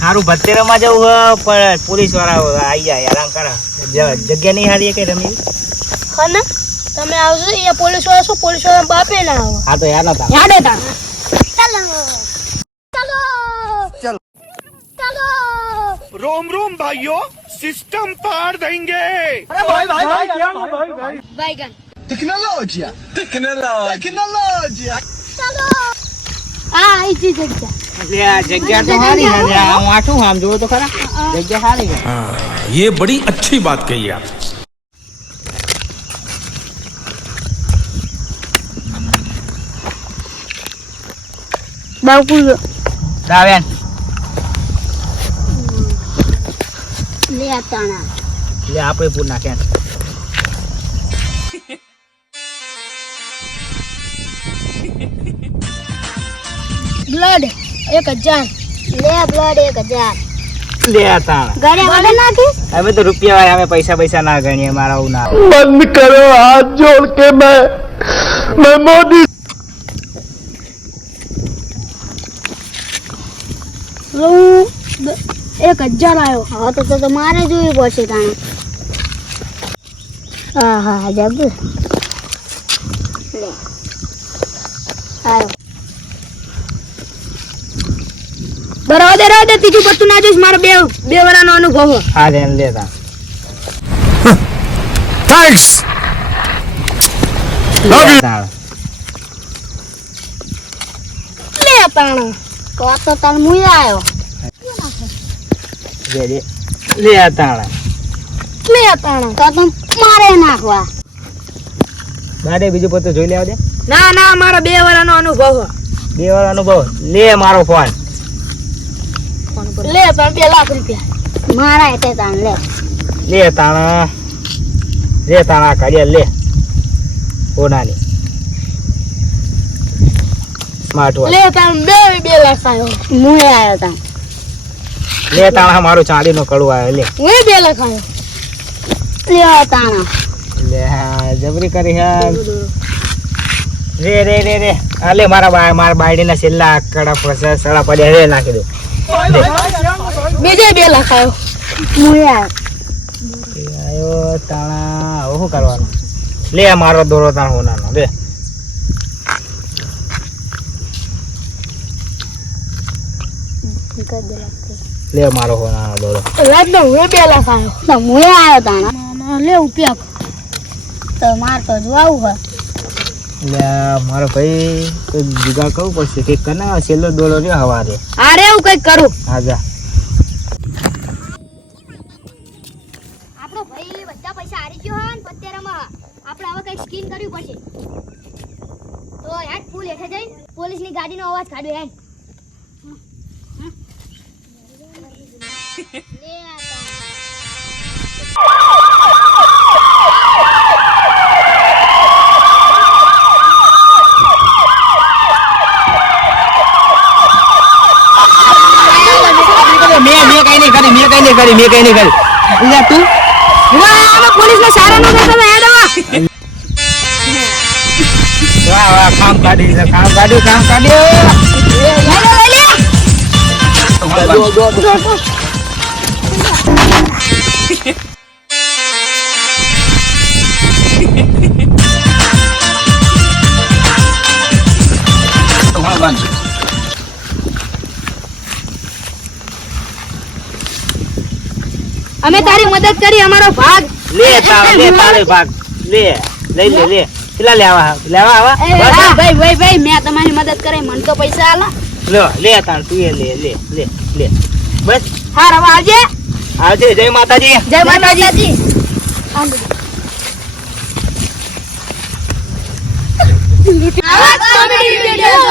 સારું ભત્તેરામાં જવું હોય પણ પોલીસવાળા આવી જાય હેરાન કરે. જગ્યા નહીં હારી કે રમી ખને? તમે આવજો અહીંયા પોલીસવાળા શું? પોલીસવાળા બાપે ના આવો. હા તો યાર નતા. યાર નતા. ચાલો. ચાલો. ચાલો. રોમ રોમ ભાઈઓ સિસ્ટમ પાર દેંગે અરે ભાઈ ભાઈ ભાઈ ભાઈ ભાઈ ભાઈ ભાઈ ટેકનોલોજી ટેકનોલોજી ટેકનોલોજી ચાલો. આ આઈ જી જગ્યા એટલે આ જગ્યા તો સારી છે ને આ હું આઠું આમ જોવો તો ખરા જગ્યા સારી છે ये बड़ी अच्छी बात कही आप બાપુ રાવેન લે તાણા એટલે આપણે પૂર નાખે બ્લડ એક હજાર. લે બ્લડ એક હજાર. આવ્યો હા તો મારે જોયું પડશે તાણે. હા હા જબ લે. બરાબર દે ત્રીજું પત્તું ના જોઈશ મારો બે બે વરાનો અનુભવ હા રે. લેતા થેન્ક્સ લવ યુ લે પણ કો તો મુય આયો. લે લે. લે આતાણા લે આતાણા તો મારે નાખવા. મારે બીજું પત્તું જોઈ લેવા દે. ના ના મારા બે વરાનો અનુભવ બે વરાનો અનુભવ. લે મારો ફોન લે પણ બે લાખ રૂપિયા. મારા એટલે તાણ લે. લે તાણ. લે તાણ આ કાઢ્યા લે. ઓનાની સ્માર્ટ લે તાણ બે બે લાખ આવ્યો મુય આવ્યો તાણ. લે તાણ મારું ચાંદીનો કડવો આવ્યો લે. હું બે લાખ આવ્યો લે તાણ. લે હા જબરી કરી હે. રે રે રે રે. આ લે મારા મારા બાયડીના છેલ્લા કડા પછી સડા પડ્યા રે નાખી દે. બીજે બે લખાયો. આયો તાણા હવે શું કરવાનું લે મારો દોરો તાણ હોનાનો લે. લે મારો હોનાનો દોરો. રાત નો હું બે લાખ આવ્યો તો મુય આવ્યો તાણ. લે ઉપયોગ. તો માર તો જોવું હે એટલે મારો ભાઈ કોઈ જુગાડ કરવું પડશે? કે કના છેલ્લો દોરો રહ્યો હવારે. અરે એવું કઈ કરું હા જા. આપણો ભાઈ બધા પૈસા હારી ગયો હે ને પત્તેરામાં આપણે હવે કઈ સ્કીન કરવી પડશે. તો હેડ ફૂલ હેઠે ની પોલીસની ગાડીનો અવાજ કાઢ્યો હેડ લે તાણ. મેં મેં કઈ નહીં કરી મેં કઈ નહીં કરી મેં કઈ નહીં કરી. એટલે તું? ના, અમે સારા ન દેતા ને વાહ વાહ કામ કાઢી કામ કાઢ્યું કામ કાઢ્યું. અમે તારી મદદ કરી અમારો ભાગ. લે તારો લે તારો ભાગ. લે લઈ લે લે. કેટલા લેવા લેવા આવા? ભાઈ ભાઈ ભાઈ મેં તમારી મદદ કરી મને તો પૈસા આલા. લે લે તાર તું લે લે લે લે. બસ. હા રવા આવજે. આવજે જય માતાજી. જય માતાજી. આવા કોમેડી વિડિયો